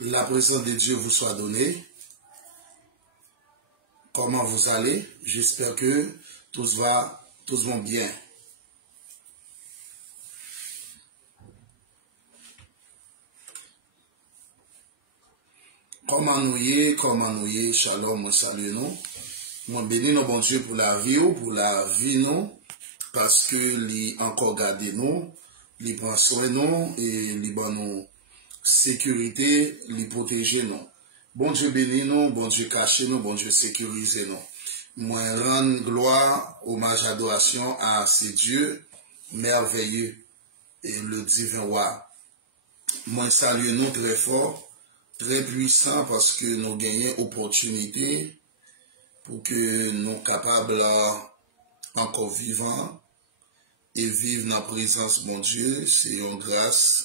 La présence de Dieu vous soit donnée. Comment vous allez? J'espère que tous vont bien. Comment nous y est, shalom, moi salue nous. Moi bénis nos bon Dieu pour la vie nous, parce que lui encore garder nous, lui prend soin nous et lui donne nous sécurité, lui protéger nous. Bon Dieu bénis nous, bon Dieu cache nous, bon Dieu sécurise nous. Moi rendre gloire, hommage, adoration à ces dieux merveilleux et le divin roi. Moi salue nous très fort, très puissant, parce que nous gagnons opportunité pour que nous soyons capables encore vivants et vivre dans la présence de mon Dieu. C'est une grâce,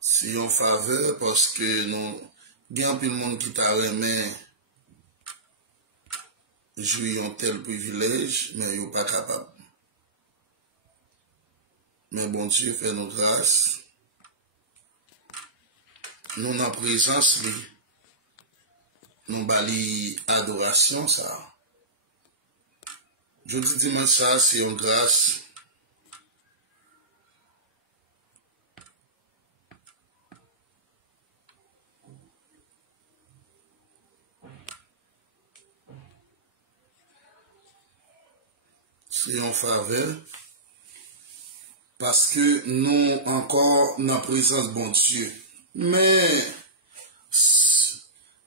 c'est une faveur, parce que nous gagnons plus de monde qui t'a remis jouer un tel privilège, mais ils ne sont pas capables. Mais bon Dieu fait nos grâces. Nous dans la présence, nous bali adoration, ça. Je dis dimanche, ça, c'est une grâce. C'est une faveur. Parce que nous encore dans la présence de bon Dieu. Mais,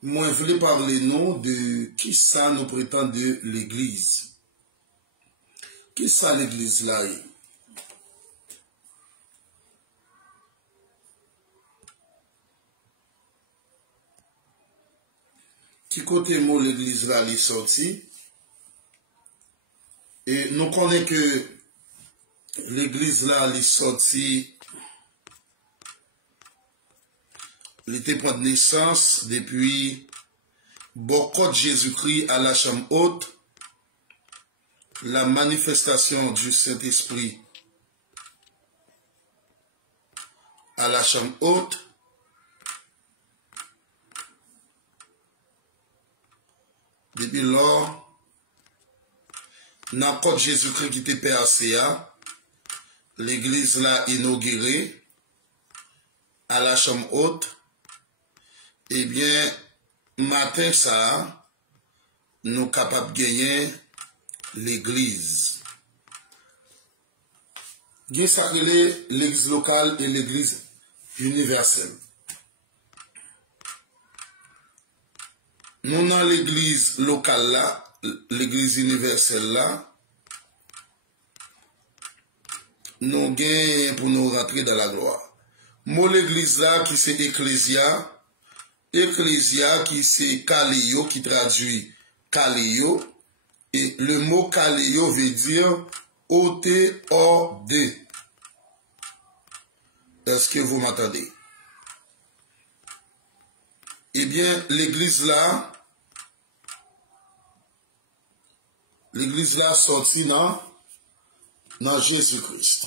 moi, je voulais parler nous de qui ça nous prétend de l'église. Qui ça l'église là? Qui côté mot l'église là est sorti? Et nous connaissons que l'église là est sorti. Il était pris naissance depuis beaucoup de Jésus-Christ à la chambre haute, la manifestation du Saint-Esprit à la chambre haute, depuis lors, n'importe Jésus-Christ qui était PACA, l'église l'a inaugurée à la chambre haute. Eh bien, matin ça, nous capables de gagner l'église. Gain ça l'église locale et l'église universelle. Nous dans l'église locale là, l'église universelle là, nous gagnons pour nous rentrer dans la gloire. Moi l'église là qui c'est ecclésia. Ecclésia qui c'est Kaléo, qui traduit Kaléo, et le mot Kaléo veut dire O-T-O-D. Est-ce que vous m'entendez? Eh bien, l'église là sortie dans Jésus-Christ.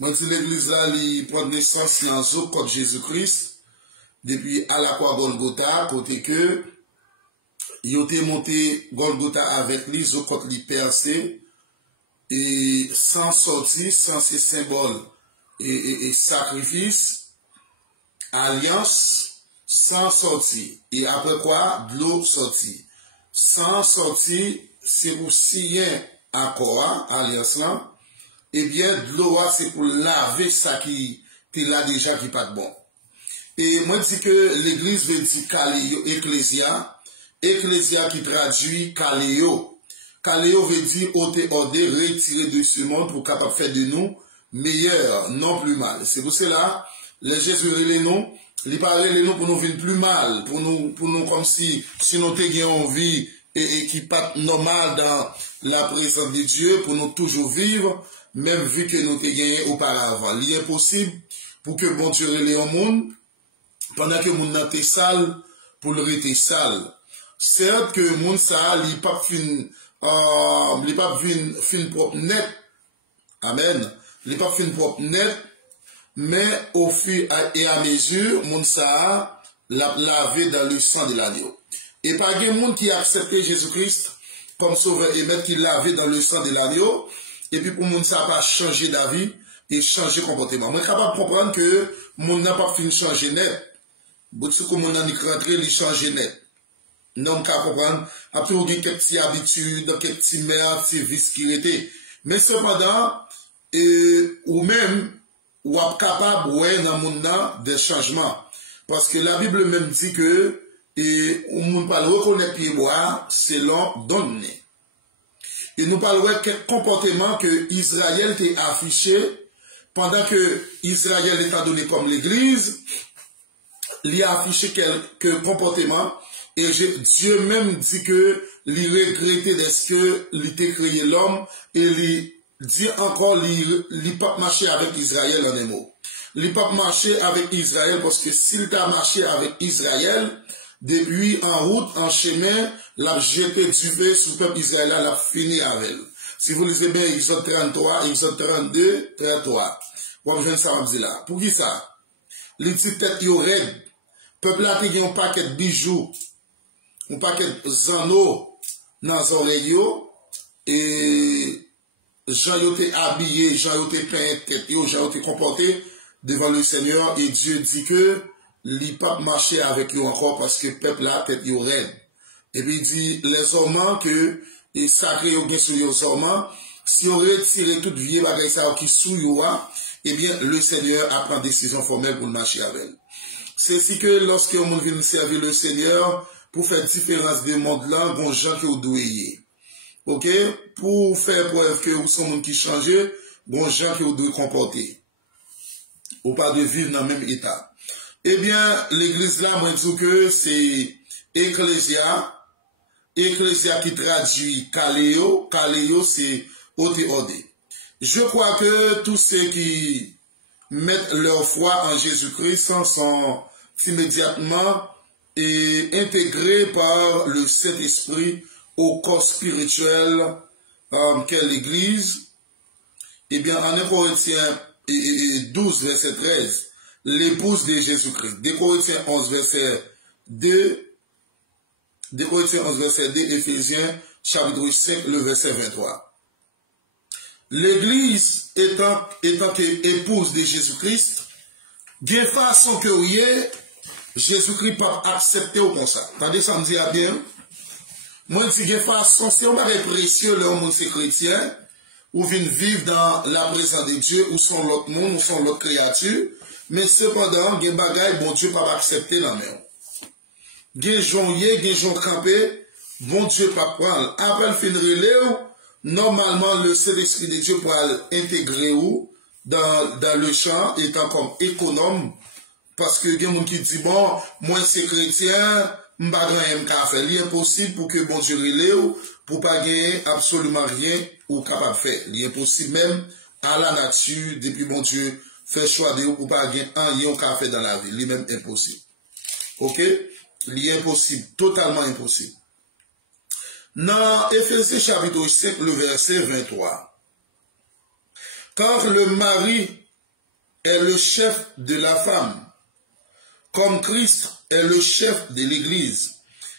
Donc, l'église là, il prend naissance dans le corps de Jésus-Christ, depuis à la croix Golgotha, côté que, il a monté Golgotha avec lui, le corps lui percé, et sans sortie, sans ces symboles et sacrifice, alliance, sans sortie. Et après quoi, de l'eau sortie. Sans sortie, c'est pour signer accord, alliance là. Eh bien, de l'eau, c'est pour laver ça qui est là déjà, qui n'est pas bon. Et moi, je dis que l'église veut dire Kaléo, ecclésia. Ecclésia qui traduit Kaléo. Kaléo veut dire ôter, retirer de ce monde pour capable faire de nous meilleurs, non plus mal. C'est pour cela, les Jésus les noms, ils parlent les noms pour nous venir plus mal, pour nous comme si nous avions envie et qui pas normal dans la présence de Dieu, pour nous toujours vivre, même vu que nous avons gagné auparavant. Il est possible pour que bon Dieu relève au monde, pendant que le monde était sale, pour le rester sale. Certes que le monde sale, il n'est pas fin propre net. Amen. Il n'est pas fin propre net, mais au fur et à mesure, moun sa l'a lavé dans le sang de l'agneau. Et pas de monde qui a accepté Jésus-Christ comme sauveur et maître qui lavé dans le sang de l'agneau, et puis pour moun sa pas changer d'avis et changer comportement. Moi, capable de comprendre que moun n'a pas fini changer net. Beaucoup de moun n'a ni rentré, li changer net. Non, qu'à comprendre, après, on a quelques petites habitudes, quelques petits mères, petits vices qui étaient. Mais cependant, ou même, ou êtes capable, ouais, dans le monde, des changements. Parce que la Bible même dit que, on ne peut pas reconnaître pied bois selon donné. Et nous parlons de quel comportement que Israël t'a affiché pendant que Israël est donné comme l'église, il a affiché quelques comportements. Et Dieu même dit que il regrettait d'est-ce que il a créé l'homme et il dit encore il pas marcher avec Israël en un mot. Il pas marcher avec Israël parce que s'il t'a marché avec Israël, depuis en route, en chemin, l'a jeté du feu sur le peuple Israël, l'a fini avec elle. Si vous lisez bien Exode 33, Exode 32, 33, vous avez ça me dit là. Pour qui ça? Les petites têtes yo raide. Peuple là qui a un paquet de bijoux, un paquet de zanneaux dans les oreilles, et gens yo te habillé, gens yo te peint tête, gens yo te comporté devant le Seigneur, et Dieu dit que il pas marcher avec eux encore parce que le peuple là tête yo raide. Et puis il dit les hommes que et sacré yo gen sur les hommes, si on retire toute vieille bagaille ça qui sous yo, eh bien le Seigneur a pris décision formelle pour marcher avec. C'est si que lorsque on vient servir le Seigneur pour faire différence des mondes là, bon gens qui ont doué. OK, pour faire preuve que vous sont monde qui change, bon gens qui ont doué comporter. Ou pas de vivre dans le même état. Eh bien, l'église là, moi, je dis que c'est Ecclésia qui traduit Kaléo. Kaléo, c'est Otéodé. Je crois que tous ceux qui mettent leur foi en Jésus-Christ sont immédiatement intégrés par le Saint-Esprit au corps spirituel qu'est l'église. Eh bien, en 1 Corinthiens 12, verset 13, l'épouse de Jésus-Christ. 2 Corinthiens 11, verset 2, 2 Corinthiens 11, verset 2, Éphésiens, chapitre 5, le verset 23. L'église étant épouse de Jésus-Christ, de façon que oui, Jésus-Christ pas accepté au comme ça. Attendez, ça me dit à bien. Moi, je dis de façon, c'est un bagage précieux, le monde c'est chrétien, ou viennent vivre dans la présence de Dieu, ou sont l'autre monde, ou sont l'autre créature, mais cependant, il y a des bagages, bon Dieu pas accepter dans la main. Il y a des gens campés, bon Dieu pas prendre. Après le fin de relais, normalement, le Saint-Esprit de Dieu pourra intégrer ou dans le champ, étant comme économe, parce que il y a des gens qui disent, bon, moi c'est chrétien, il est impossible pour que bon Dieu relève, pour pas gagner absolument rien ou capable de faire. Il est impossible même à la nature, depuis bon Dieu fait choix de vous pour pas gagner rien ou capable faire dans la vie. Il est même impossible. Ok? Il est impossible, totalement impossible. Dans Éphésiens chapitre 5, le verset 23. Car le mari est le chef de la femme, comme Christ est le chef de l'Église,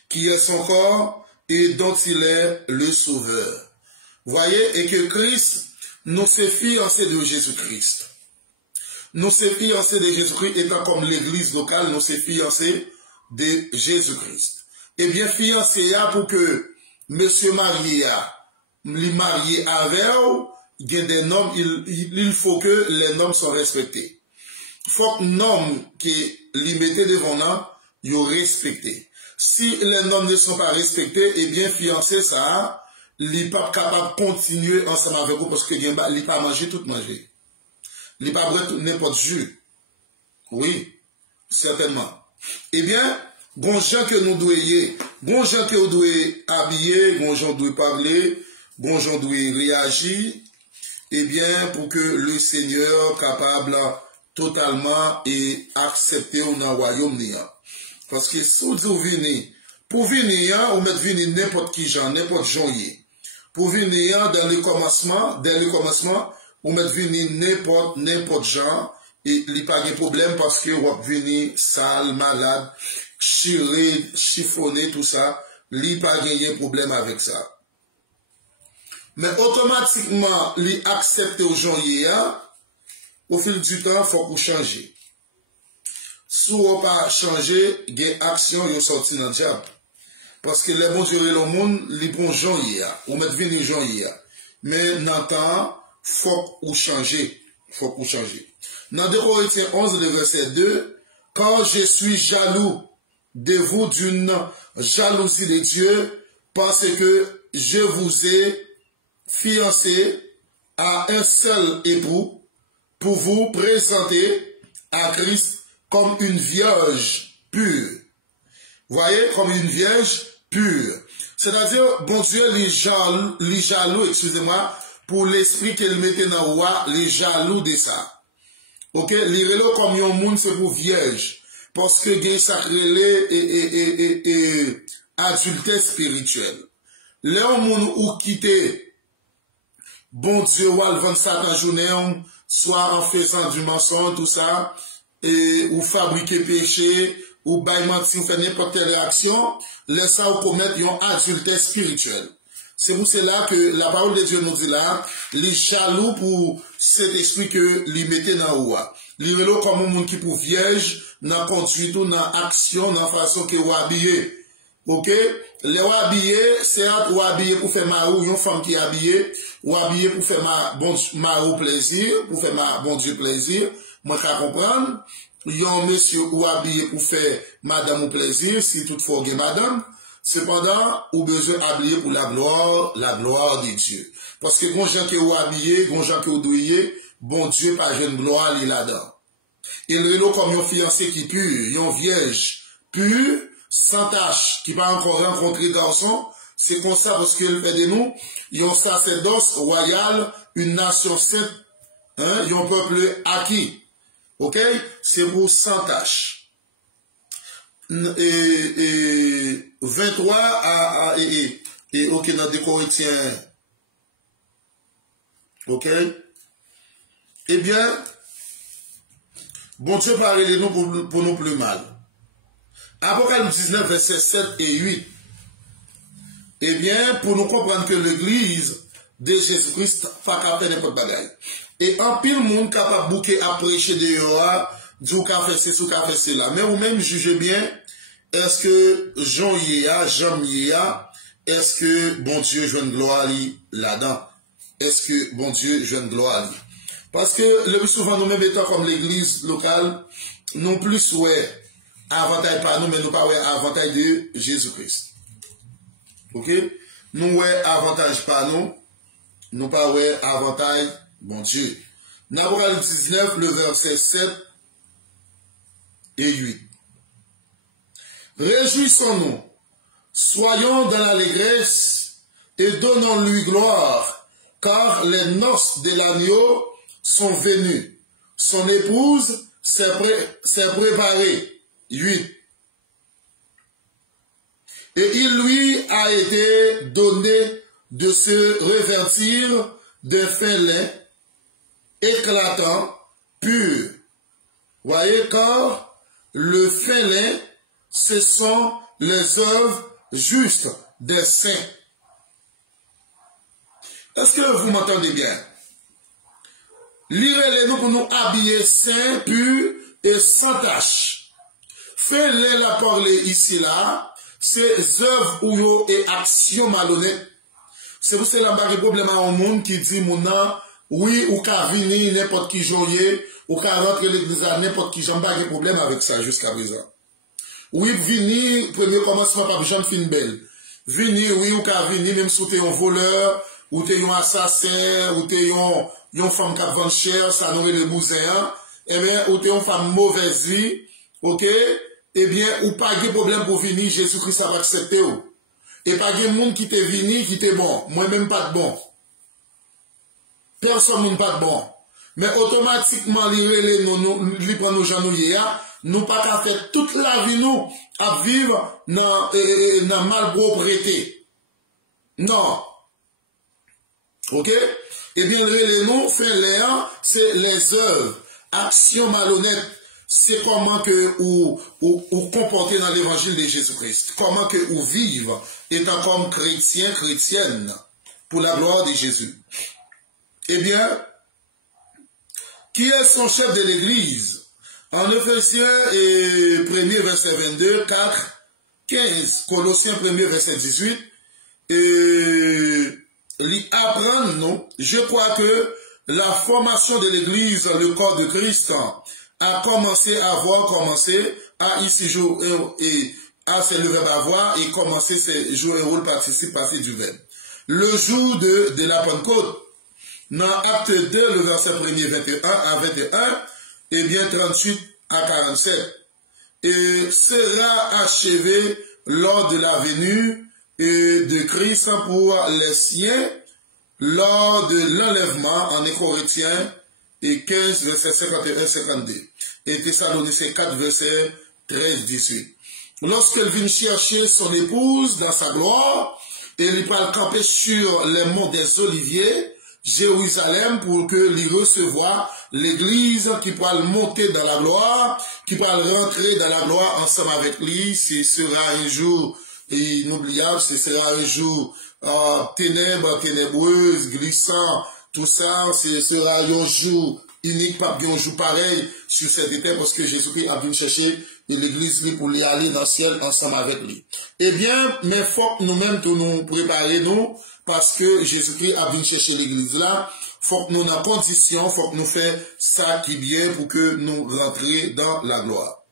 qui est son corps et dont il est le sauveur. Voyez, et que Christ, nous sommes fiancés de Jésus-Christ. Nous sommes fiancés de Jésus-Christ, étant comme l'Église locale, nous sommes fiancés de Jésus-Christ. Eh bien, fiancé pour que monsieur marié les marié avec il y a des normes, il faut que les normes soient respectées. Il faut que les normes qui les mettaient devant nous, ils respectées. Si les normes ne sont pas respectées, eh bien, fiancé ça, il n'est pas capable de continuer ensemble avec vous parce que il n'est pas manger tout manger. Il n'est pas boire n'importe jus. Oui, certainement. Eh bien, bon gens que nous devons, bon gens que nous devons habiller, bon gens doivent parler, bon gens doivent réagir, eh bien, pour que le Seigneur capable totalement et accepter dans le royaume. Parce que si vous venez, pour venir, vous mettez venir n'importe qui genre, n'importe janvier. Pour venir dans le commencement, vous mettez venir n'importe genre, et il n'y a pas de problème parce que vous venez sale, malade, chiré, chiffonné, tout ça, il n'y a pas de problème avec ça. Mais automatiquement, il accepte aujourd'hui, au fil du temps, il faut changer. Si vous pas changer, il y a action qui sorti dans le diable. Parce que les bons dieux et le monde, ils prennent janvier, ou mettent venir janvier. Mais dans le temps, il faut vous changer. Faut que vous changer. Dans 2 Corinthiens 11, le verset 2, quand je suis jaloux de vous d'une jalousie de Dieu, parce que je vous ai fiancé à un seul époux pour vous présenter à Christ comme une vierge pure. Voyez, comme une vierge pure. C'est-à-dire, bon Dieu, les jaloux, excusez-moi, pour l'esprit qu'il mettait dans le roi, les jaloux de ça. Ok? Les relais comme un monde, c'est pour vierge. Parce que il y a sacré et adultère spirituel. Là, monde ou quitter, bon Dieu, ou le 27 journée, soit en faisant du mensonge, tout ça, et, ou fabriquer péché, ou baillementer, ou faire n'importe quelle réaction, laisse ça ou commettre un adultère spirituel. C'est pour cela que la parole de Dieu nous dit là, les jaloux pour cet esprit que les mettez dans le roi. Les relais comme un monde qui pour vierge, dans conduite ou dans action, dans façon que vous habillez. Ok? Les habillés, c'est ou habillé pour faire marou, une femme qui est habillée, ou habillé pour faire marou plaisir, pour faire bon Dieu plaisir. Moi, je comprendre. Un monsieur ou habillé pour faire madame ou plaisir, si toutefois il y a madame. Cependant, ou besoin habillé pour la gloire de Dieu. Parce que bon gens qui ont habillé, bon gens qui ont douillé, bon Dieu pas jeune gloire il là-dedans. Il relo comme un fiancé qui pur, une vierge pure, sans tache, qui pas encore rencontré garçon, c'est comme ça parce qu'il fait de nous, un sacerdoce royal, une nation sainte, un peuple acquis. Ok? C'est pour sans tache. Et 23 ok, dans 2 Corinthiens. Ok? Eh bien, bon Dieu parle de nous pour nous plus mal. Apocalypse 19, versets 7 et 8. Eh bien, pour nous comprendre que l'église de Jésus-Christ pas capable de n'importe bagaille. Et en pile monde capable de bouquer à prêcher dehors, du café c'est sous café c'est là. Mais vous-même jugez bien, est-ce que Jean Yéa, est-ce que bon Dieu joue une gloire là-dedans? Est-ce que bon Dieu joue une gloire? Parce que le plus souvent, nous-mêmes étant comme l'église locale, non plus ouais avantage pas nous, mais nous pas ouais avantage de Jésus-Christ. Ok? Nous ouais avantage pas nous pas ouais avantage bon Dieu. Apocalypse 19, le verset 7 et 8. Réjouissons-nous, soyons dans l'allégresse et donnons-lui gloire, car les noces de l'agneau sont venues. Son épouse s'est préparée. 8. Et il lui a été donné de se revêtir d'un fin lin éclatant, pur. Voyez, car le fin lin, ce sont les œuvres justes des saints. Est-ce que vous m'entendez bien? Lirez-les-nous pour nous habiller saints, purs et sans tache. Faites-les la parler ici là, ces œuvres ou yo et actions malhonnêtes. C'est pour cela qu'il y a un problème à un monde qui dit, mouna, oui, ou qu'à venir n'importe qui joyeux, ou qu'à rentrer l'église à n'importe qui, j'en pas de problème avec ça jusqu'à présent. Oui, venir, premier commencement par Jean fin belle. Venir, oui, ou qu'à venir, même si t'es un voleur, ou t'es un assassin, ou t'es une femme qui vend cher, ça nourrit le bousin, eh bien, ou t'es une femme mauvaise vie, ok, eh bien, ou pas de problème pour venir, Jésus-Christ va accepter ou. Et pas de monde qui t'est venu, qui t'est bon. Moi-même pas de bon. Personne n'est pas de bon. Mais automatiquement, li prend nos gens nous pas qu'à faire toute la vie nous, à vivre dans malpropreté. Non. Ok? Eh bien, nous, fait l'air, c'est les œuvres. Action malhonnête, c'est comment que ou comporter dans l'évangile de Jésus-Christ. Comment que ou vivre étant comme chrétien, chrétienne, pour la gloire de Jésus. Eh bien, qui est son chef de l'église? En Éphésiens 1er verset 22, 4, 15, Colossiens 1er verset 18, apprendre, non? Je crois que la formation de l'église, le corps de Christ, a commencé à avoir commencé à ici jouer et à c'est le verbe avoir et commencer c'est jouer un rôle participe passé du verbe. Le jour de la Pentecôte, dans Acte 2, le verset 1er 21 à 21, et bien 38 à 47, et sera achevé lors de la venue de Christ pour les siens, lors de l'enlèvement en Corinthiens et 15, verset 51-52, et Thessaloniciens 4, verset 13-18. Lorsqu'elle vient chercher son épouse dans sa gloire, et il va camper sur les monts des Oliviers, Jérusalem, pour que lui recevoir l'église qui va monter dans la gloire, qui va rentrer dans la gloire ensemble avec lui. Ce sera un jour inoubliable, ce sera un jour ténébreuses, glissant, tout ça, ce sera un jour unique, pas un jour pareil sur cette terre, parce que Jésus-Christ a venu chercher l'église pour lui aller dans le ciel ensemble avec lui. Eh bien, mais faut que nous-mêmes nous préparer nous, parce que Jésus-Christ a venu chercher l'église là, faut que nous en condition, faut que nous fassions ça qui est bien pour que nous rentrions dans la gloire.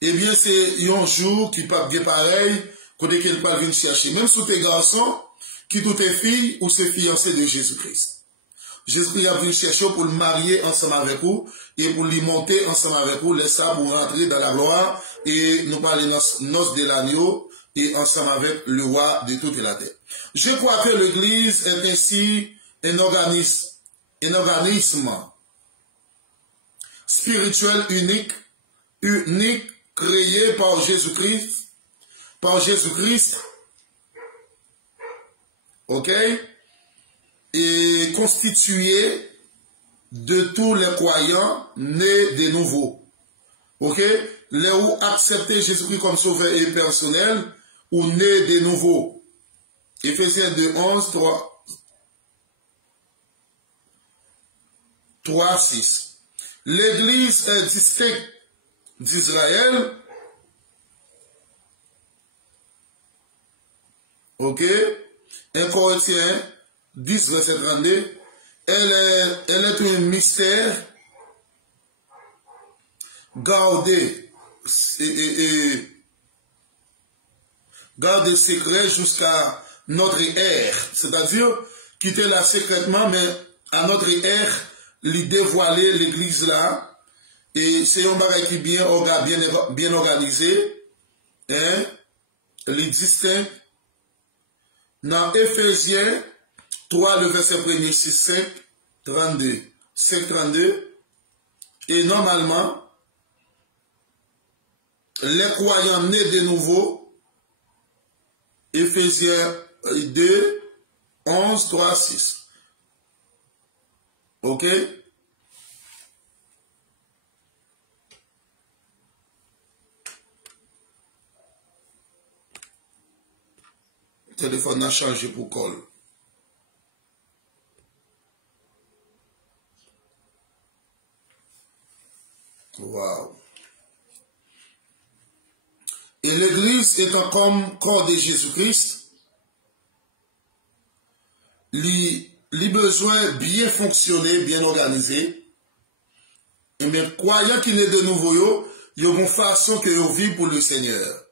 Eh bien, c'est un jour qui pas bien pareil, côté qu'il pas venir chercher. Même si t'es garçon, qui tout est fille ou c'est fiancé de Jésus-Christ. Jésus-Christ a venu chercher pour le marier ensemble avec vous et pour lui monter ensemble avec vous, laisser ça pour rentrer dans la gloire et nous parler noces de l'agneau et ensemble avec le roi de toute la terre. Je crois que l'Église est ainsi un organisme spirituel unique, créé par Jésus-Christ, ok, et constitué de tous les croyants nés de nouveau, ok, les où accepter Jésus-Christ comme sauveur et personnel, ou nés de nouveau. Éphésiens 2, 11, 3, 6. L'Église est distincte d'Israël, ok, 1 Corinthiens 10, verset 32, elle est un mystère gardé secret jusqu'à notre ère, c'est-à-dire quitter là secrètement, mais à notre ère, lui dévoiler l'église là, et c'est un bagage qui bien organisé, hein, les distinct. Dans Éphésiens 3, le verset 1er, 6, 5, 32, 5, 32, et normalement, les croyants nés de nouveau, Éphésiens 2, 11, 3, 6. Ok? Le téléphone a changé pour call. Wow. Et l'Église étant comme corps de Jésus-Christ, les besoins bien fonctionner, bien organisés. Et bien, croyant qu'il est de nouveau, il y a une façon que nous vivons pour le Seigneur.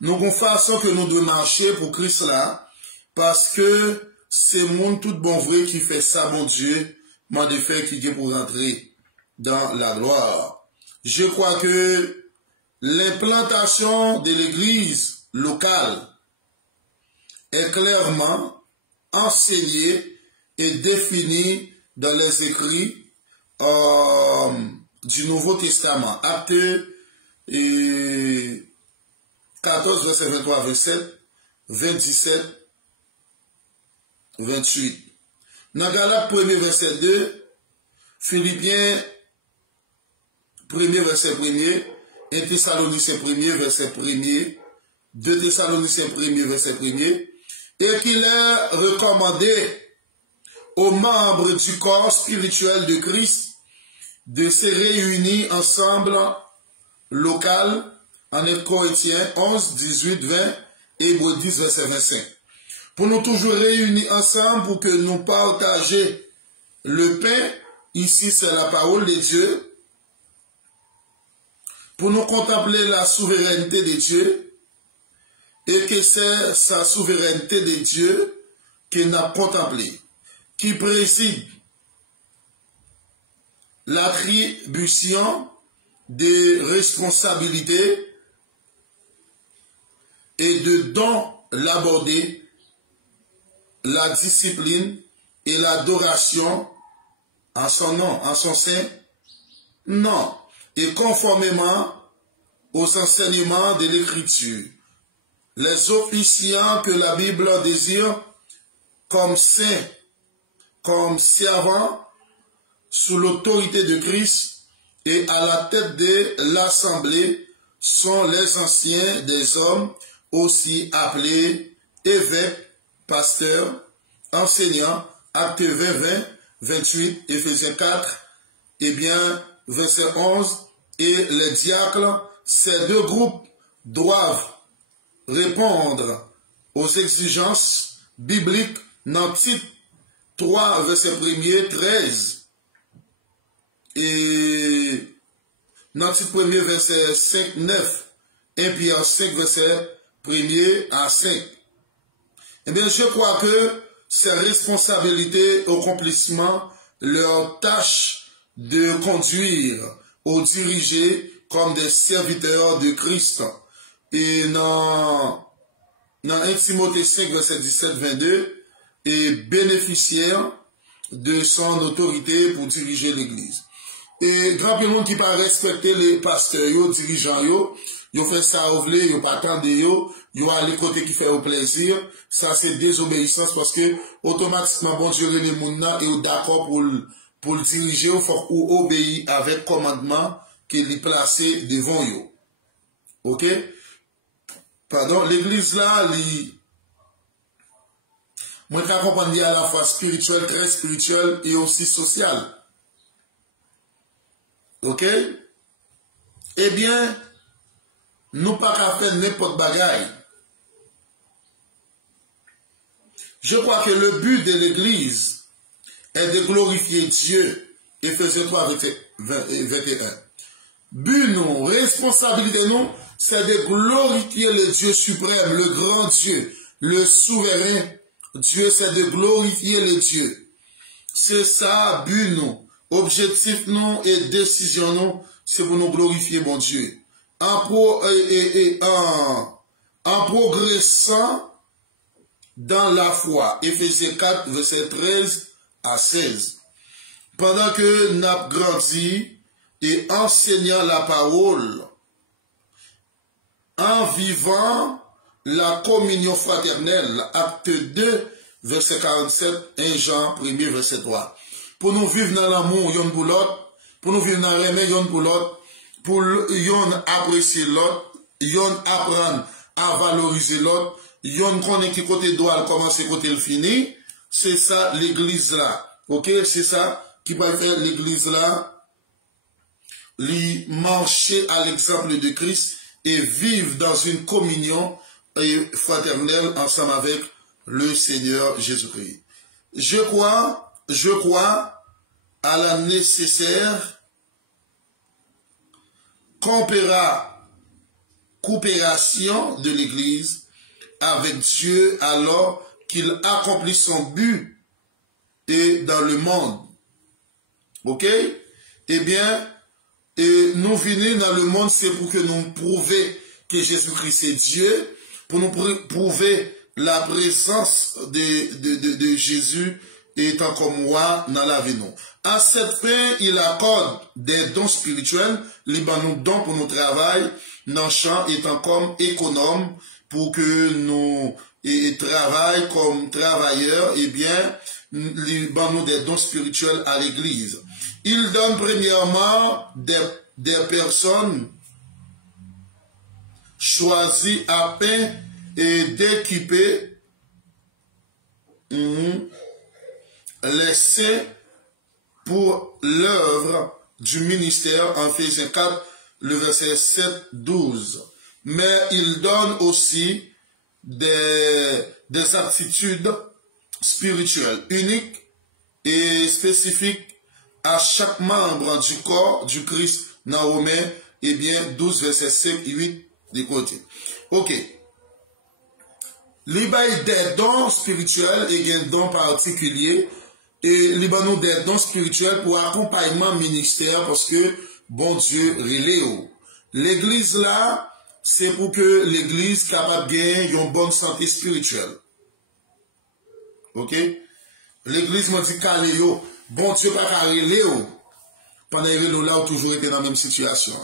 Nous avons une façon que nous devons marcher pour Christ là, parce que c'est monde tout bon vrai qui fait ça, mon Dieu, moi de faire qui est pour rentrer dans la gloire. Je crois que l'implantation de l'église locale est clairement enseignée et définie dans les écrits du Nouveau Testament. Acte 14, verset 23, 27, 27, 28. Dans Galates 1er verset 2, Philippiens 1er verset 1er, 1 Thessaloniciens 1er verset 1er, 2 Thessaloniciens 1er verset 1er, et qu'il est recommandé aux membres du corps spirituel de Christ de se réunir ensemble local en 1 Corinthiens 11, 18, 20, Hébreux 10, verset 25. Pour nous toujours réunir ensemble pour que nous partagions le pain, ici c'est la parole de Dieu, pour nous contempler la souveraineté de Dieu, et que c'est sa souveraineté de Dieu qu'il n'a contemplée, qui préside l'attribution des responsabilités et de dons l'aborder, la discipline et l'adoration en son nom, en son sein, non, et conformément aux enseignements de l'Écriture. Les officiants que la Bible désire comme saints, comme servants, sous l'autorité de Christ et à la tête de l'Assemblée sont les anciens des hommes, aussi appelés évêques, pasteurs, enseignants, Actes 20, 20, 28, Éphésiens 4, et bien, verset 11, et les diacres, ces deux groupes doivent répondre aux exigences bibliques dans Tite 3, verset 1er, 13, et dans Tite 1er, verset 5, 9, et Pierre 5, verset 1er à 5. Eh bien, je crois que ces responsabilités accomplissement leur tâche de conduire ou diriger comme des serviteurs de Christ. Et dans 1 Timothée 5, verset 17, 22, et bénéficiaire de son autorité pour diriger l'Église. Et grand peu de monde qui pas respecter les pasteurs, les dirigeants, ils fait ça au vle, ils pas attendre ils à les côté qui fait au plaisir. Ça c'est désobéissance parce que automatiquement bon Dieu les gens est d'accord pour le diriger, il faut obéir avec commandement qu'il est placé devant eux. OK? Pardon, l'église là, moi je comprends à la fois spirituelle, très spirituelle et aussi sociale. OK? Eh bien, nous pas qu'à faire n'importe bagaille. Je crois que le but de l'église est de glorifier Dieu. Éphésiens 3, 21. But nous, responsabilité nous, c'est de glorifier le Dieu suprême, le grand Dieu, le souverain Dieu, c'est de glorifier le Dieu. C'est ça, but nous, objectif nous et décision nous, c'est pour nous glorifier mon Dieu. En progressant dans la foi. Éphésiens 4, verset 13 à 16. Pendant que nous avons grandi et enseignant la parole, en vivant la communion fraternelle, acte 2, verset 47, 1 Jean 1er, verset 3. Pour nous vivre dans l'amour, yon pour l'autre, pour nous vivre dans le remède, yon pour l'autre, pour yon apprécier l'autre, yon apprendre à valoriser l'autre, yon connaît qui côté doit commencer, côté le fini, c'est ça l'église là. OK? C'est ça qui va faire l'église là, lui marcher à l'exemple de Christ et vivre dans une communion fraternelle ensemble avec le Seigneur Jésus-Christ. Je crois à la nécessaire coopération de l'Église avec Dieu alors qu'il accomplit son but et dans le monde. OK? Eh bien, nous venons dans le monde, c'est pour que nous prouvions que Jésus-Christ est Dieu, pour nous prouver la présence de Jésus étant comme roi dans la vie. À cette fin, il accorde des dons spirituels, les nous dons pour nous travail, dans le champ étant comme économe, pour que nous travaillons comme travailleurs, eh bien, nous des dons spirituels à l'église. Il donne premièrement des personnes choisies à peine et d'équiper les saints pour l'œuvre du ministère en Éphésiens 4, le verset 7-12. Mais il donne aussi des aptitudes spirituelles uniques et spécifiques à chaque membre du corps du Christ dans Romains, 12, verset 5 et 8 des côtés. Ok. Il y a des dons spirituels et des dons particuliers. Et il y a des dons spirituels pour accompagnement ministère parce que bon Dieu relève. L'église là, c'est pour que l'église capable de gagner une bonne santé spirituelle. Ok? L'église m'a dit qu'elle bon Dieu pas carré pendant que nous là toujours été dans la même situation.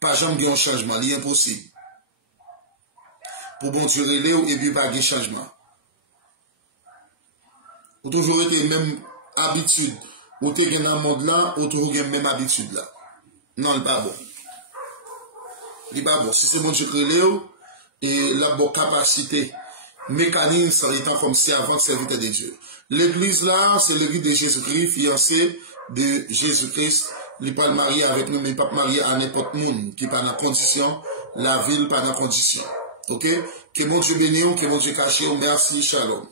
Pas jamais un changement, c'est impossible. Pour bon Dieu relève et puis pas de changement. Ou toujours été même habitude. Ou t'es dans le monde là, ou toujours la même habitude là. Non, il pas bon. Il pas bon. Si c'est bon Dieu relève et la bonne capacité mécanisme étant comme si avant de serviteur de Dieu. L'église là, c'est l'église de Jésus-Christ, fiancé de Jésus-Christ. Il n'est pas marié avec nous, mais il n'est pas marié à n'importe monde qui n'est pas dans condition, la ville pas dans condition. Ok? Que mon Dieu bénisse, que mon Dieu cache, merci, shalom.